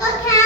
look at